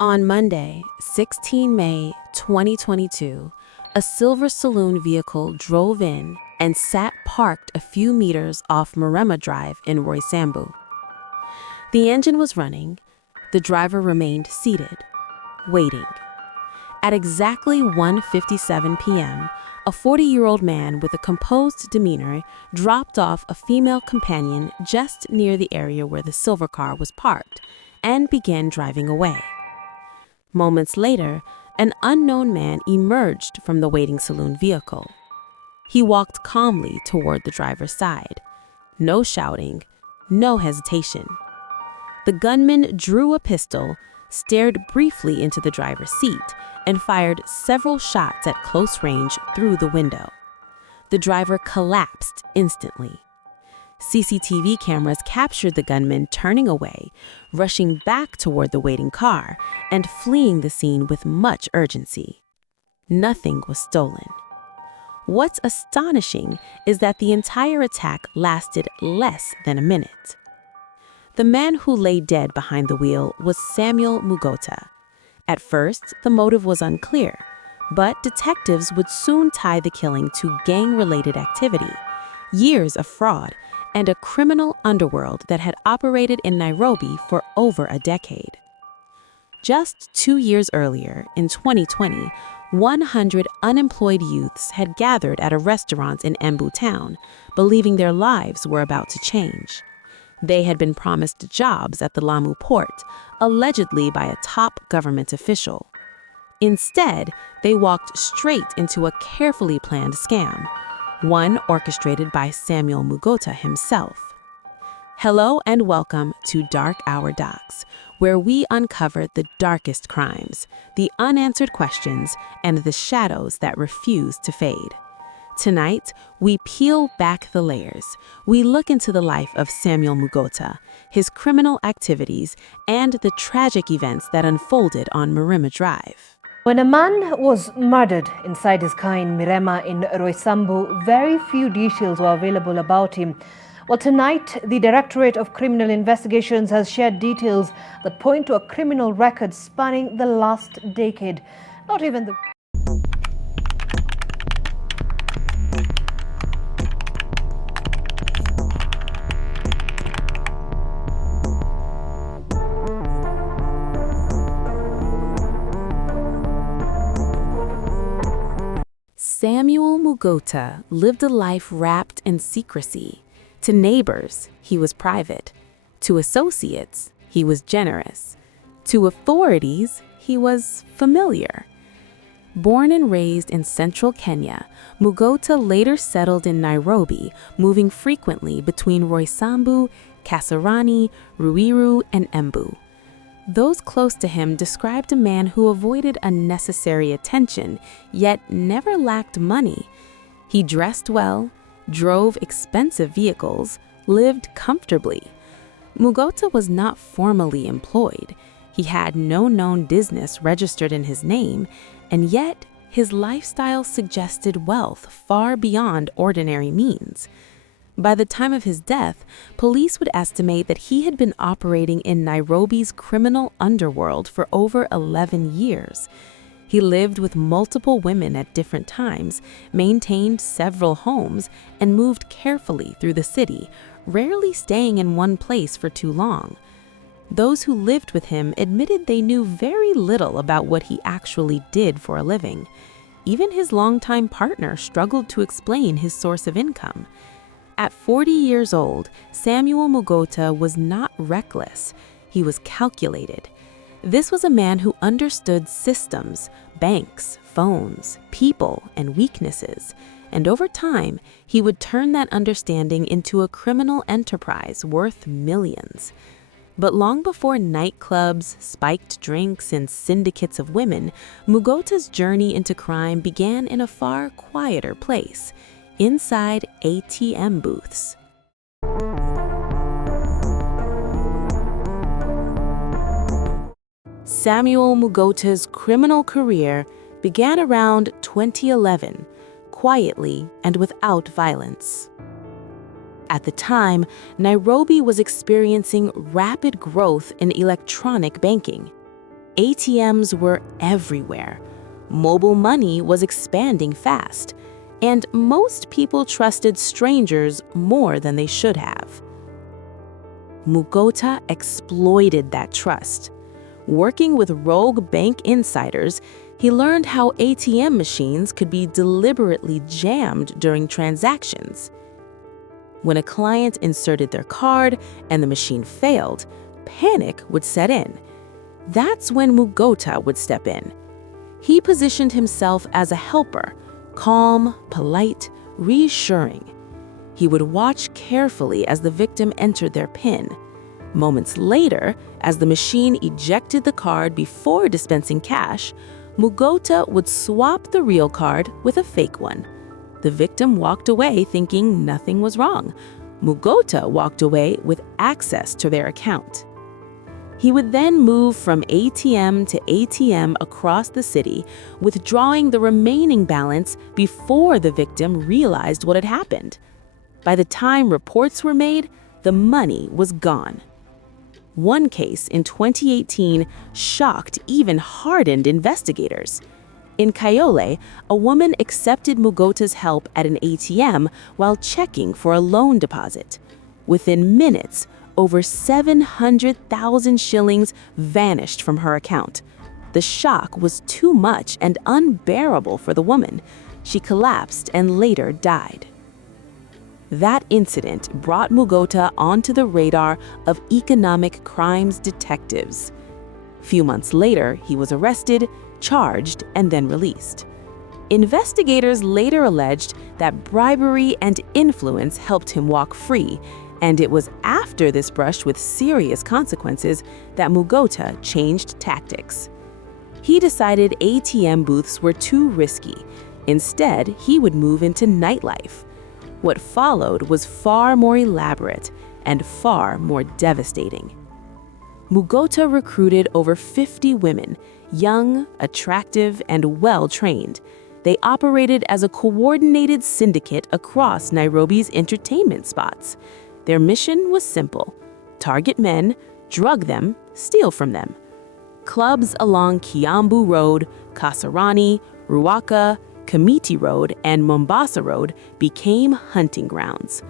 On Monday, 16 May 2022, a silver saloon vehicle drove in and sat parked a few meters off Mirema Drive in Roysambu. The engine was running. The driver remained seated, waiting. At exactly 1:57 p.m., a 40-year-old man with a composed demeanor dropped off a female companion just near the area where the silver car was parked and began driving away. Moments later, an unknown man emerged from the waiting saloon vehicle. He walked calmly toward the driver's side. No shouting, no hesitation. The gunman drew a pistol, stared briefly into the driver's seat, and fired several shots at close range through the window. The driver collapsed instantly. CCTV cameras captured the gunman turning away, rushing back toward the waiting car, and fleeing the scene with much urgency. Nothing was stolen. What's astonishing is that the entire attack lasted less than a minute. The man who lay dead behind the wheel was Samuel Mugota. At first, the motive was unclear, but detectives would soon tie the killing to gang-related activity, years of fraud, and a criminal underworld that had operated in Nairobi for over a decade. Just 2 years earlier, in 2020, 100 unemployed youths had gathered at a restaurant in Embu town, believing their lives were about to change. They had been promised jobs at the Lamu port, allegedly by a top government official. Instead, they walked straight into a carefully planned scam, one orchestrated by Samuel Mugota himself. Hello and welcome to Dark Hour Docs, where we uncover the darkest crimes, the unanswered questions, and the shadows that refuse to fade. Tonight, we peel back the layers. We look into the life of Samuel Mugota, his criminal activities, and the tragic events that unfolded on Mirema Drive. When a man was murdered inside his car in Mirema in Roysambu, very few details were available about him. Well, tonight, the Directorate of Criminal Investigations has shared details that point to a criminal record spanning the last decade. Not even the... Samuel Mugota lived a life wrapped in secrecy. To neighbors, he was private. To associates, he was generous. To authorities, he was familiar. Born and raised in central Kenya, Mugota later settled in Nairobi, moving frequently between Roysambu, Kasarani, Ruiru, and Embu. Those close to him described a man who avoided unnecessary attention, yet never lacked money. He dressed well, drove expensive vehicles, lived comfortably. Mugota was not formally employed. He had no known business registered in his name, and yet his lifestyle suggested wealth far beyond ordinary means. By the time of his death, police would estimate that he had been operating in Nairobi's criminal underworld for over 11 years. He lived with multiple women at different times, maintained several homes, and moved carefully through the city, rarely staying in one place for too long. Those who lived with him admitted they knew very little about what he actually did for a living. Even his longtime partner struggled to explain his source of income. At 40 years old, Samuel Mugota was not reckless. He was calculated. This was a man who understood systems, banks, phones, people, and weaknesses. And over time, he would turn that understanding into a criminal enterprise worth millions. But long before nightclubs, spiked drinks, and syndicates of women, Mugota's journey into crime began in a far quieter place, inside ATM booths. Samuel Mugota's criminal career began around 2011, quietly and without violence. At the time, Nairobi was experiencing rapid growth in electronic banking. ATMs were everywhere. Mobile money was expanding fast, and most people trusted strangers more than they should have. Mugota exploited that trust. Working with rogue bank insiders, he learned how ATM machines could be deliberately jammed during transactions. When a client inserted their card and the machine failed, panic would set in. That's when Mugota would step in. He positioned himself as a helper, calm, polite, reassuring. He would watch carefully as the victim entered their PIN. Moments later, as the machine ejected the card before dispensing cash, Mugota would swap the real card with a fake one. The victim walked away thinking nothing was wrong. Mugota walked away with access to their account. He would then move from ATM to ATM across the city, withdrawing the remaining balance before the victim realized what had happened. By the time reports were made, the money was gone. One case in 2018 shocked even hardened investigators. In Kayole, a woman accepted Mugota's help at an ATM while checking for a loan deposit. Within minutes, over 700,000 shillings vanished from her account. The shock was too much and unbearable for the woman. She collapsed and later died. That incident brought Mugota onto the radar of economic crimes detectives. Few months later, he was arrested, charged, and then released. Investigators later alleged that bribery and influence helped him walk free, and it was after this brush with serious consequences that Mugota changed tactics. He decided ATM booths were too risky. Instead, he would move into nightlife. What followed was far more elaborate and far more devastating. Mugota recruited over 50 women, young, attractive, and well-trained. They operated as a coordinated syndicate across Nairobi's entertainment spots. Their mission was simple: target men, drug them, steal from them. Clubs along Kiambu Road, Kasarani, Ruaka, Kamiti Road, and Mombasa Road became hunting grounds.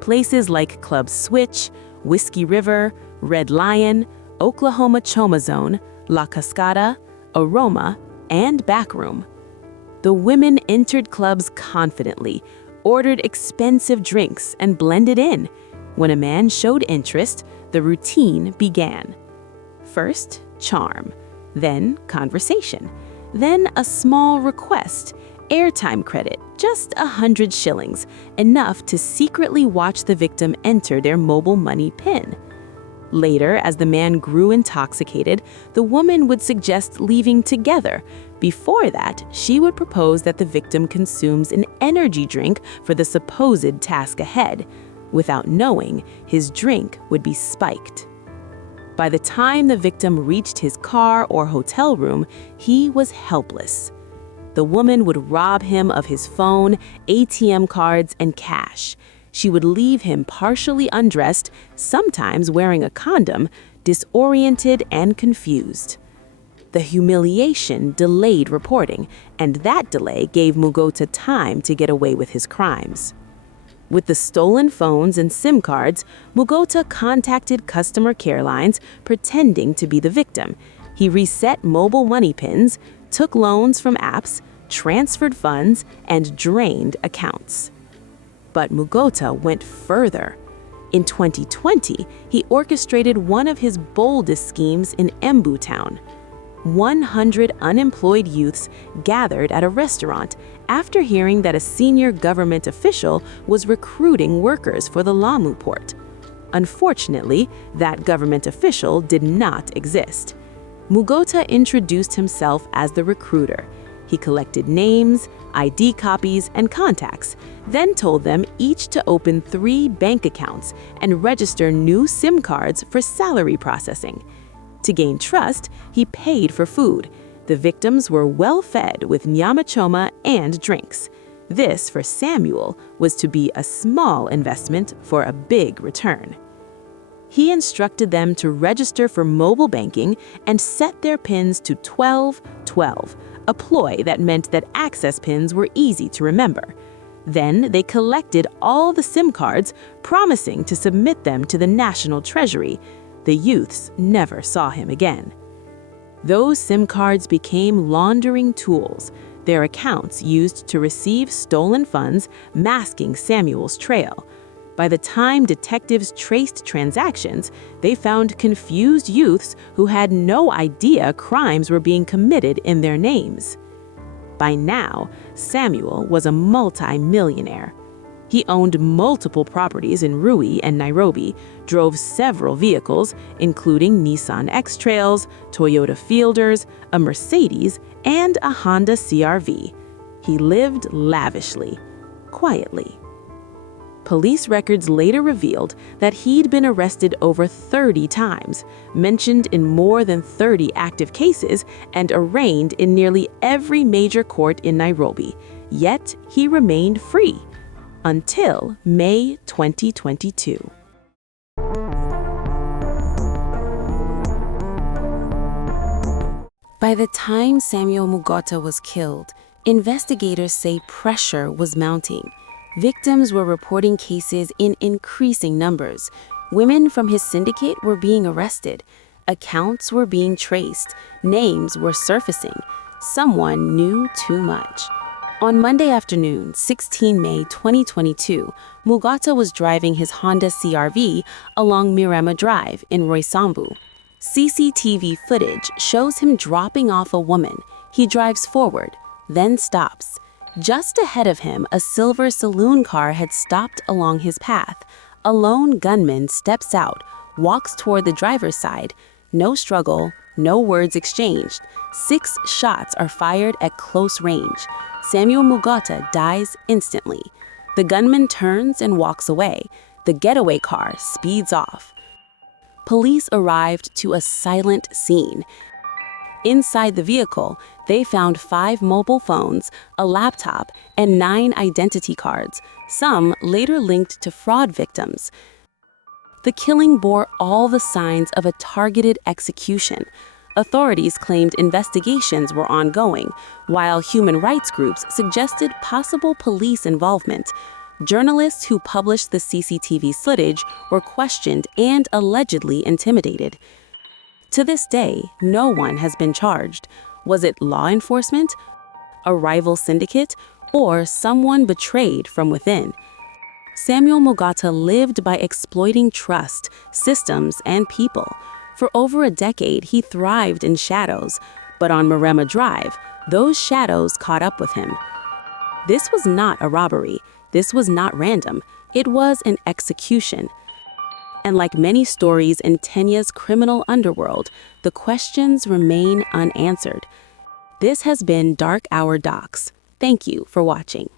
Places like Club Switch, Whiskey River, Red Lion, Oklahoma Choma Zone, La Cascada, Aroma, and Backroom. The women entered clubs confidently, ordered expensive drinks, and blended in. When a man showed interest, the routine began. First, charm, then conversation, then a small request, airtime credit, just 100 shillings, enough to secretly watch the victim enter their mobile money PIN. Later, as the man grew intoxicated, the woman would suggest leaving together. Before that, she would propose that the victim consumes an energy drink for the supposed task ahead. Without knowing, his drink would be spiked. By the time the victim reached his car or hotel room, he was helpless. The woman would rob him of his phone, ATM cards, and cash. She would leave him partially undressed, sometimes wearing a condom, disoriented and confused. The humiliation delayed reporting, and that delay gave Mugota time to get away with his crimes. With the stolen phones and SIM cards, Mugota contacted customer care lines pretending to be the victim. He reset mobile money pins, took loans from apps, transferred funds, and drained accounts. But Mugota went further. In 2020, he orchestrated one of his boldest schemes in Embu town. 100 unemployed youths gathered at a restaurant after hearing that a senior government official was recruiting workers for the Lamu port. Unfortunately, that government official did not exist. Mugota introduced himself as the recruiter. He collected names, ID copies, and contacts, then told them each to open 3 bank accounts and register new SIM cards for salary processing. To gain trust, he paid for food. The victims were well fed with nyama choma and drinks. This, for Samuel, was to be a small investment for a big return. He instructed them to register for mobile banking and set their pins to 1212, a ploy that meant that access pins were easy to remember. Then they collected all the SIM cards, promising to submit them to the National Treasury. The youths never saw him again. Those SIM cards became laundering tools, their accounts used to receive stolen funds, masking Samuel's trail. By the time detectives traced transactions, they found confused youths who had no idea crimes were being committed in their names. By now, Samuel was a multi-millionaire. He owned multiple properties in Rui and Nairobi, drove several vehicles, including Nissan X-Trails, Toyota Fielders, a Mercedes, and a Honda CR-V. He lived lavishly, quietly. Police records later revealed that he'd been arrested over 30 times, mentioned in more than 30 active cases, and arraigned in nearly every major court in Nairobi. Yet he remained free until May 2022. By the time Samuel Mugota was killed, investigators say pressure was mounting. Victims were reporting cases in increasing numbers. Women from his syndicate were being arrested. Accounts were being traced. Names were surfacing. Someone knew too much. On Monday afternoon, 16 May 2022, Mugota was driving his Honda CR-V along Mirema Drive in Roysambu. CCTV footage shows him dropping off a woman. He drives forward, then stops. Just ahead of him, a silver saloon car had stopped along his path. A lone gunman steps out, walks toward the driver's side. No struggle, no words exchanged. 6 shots are fired at close range. Samuel Mugota dies instantly. The gunman turns and walks away. The getaway car speeds off. Police arrived to a silent scene. Inside the vehicle, they found 5 mobile phones, a laptop, and 9 identity cards, some later linked to fraud victims. The killing bore all the signs of a targeted execution. Authorities claimed investigations were ongoing, while human rights groups suggested possible police involvement. Journalists who published the CCTV footage were questioned and allegedly intimidated. To this day, no one has been charged. Was it law enforcement, a rival syndicate, or someone betrayed from within? Samuel Mugota lived by exploiting trust, systems, and people. For over a decade, he thrived in shadows, but on Mirema Drive, those shadows caught up with him. This was not a robbery. This was not random. It was an execution. And like many stories in Kenya's criminal underworld, the questions remain unanswered. This has been Dark Hour Docs. Thank you for watching.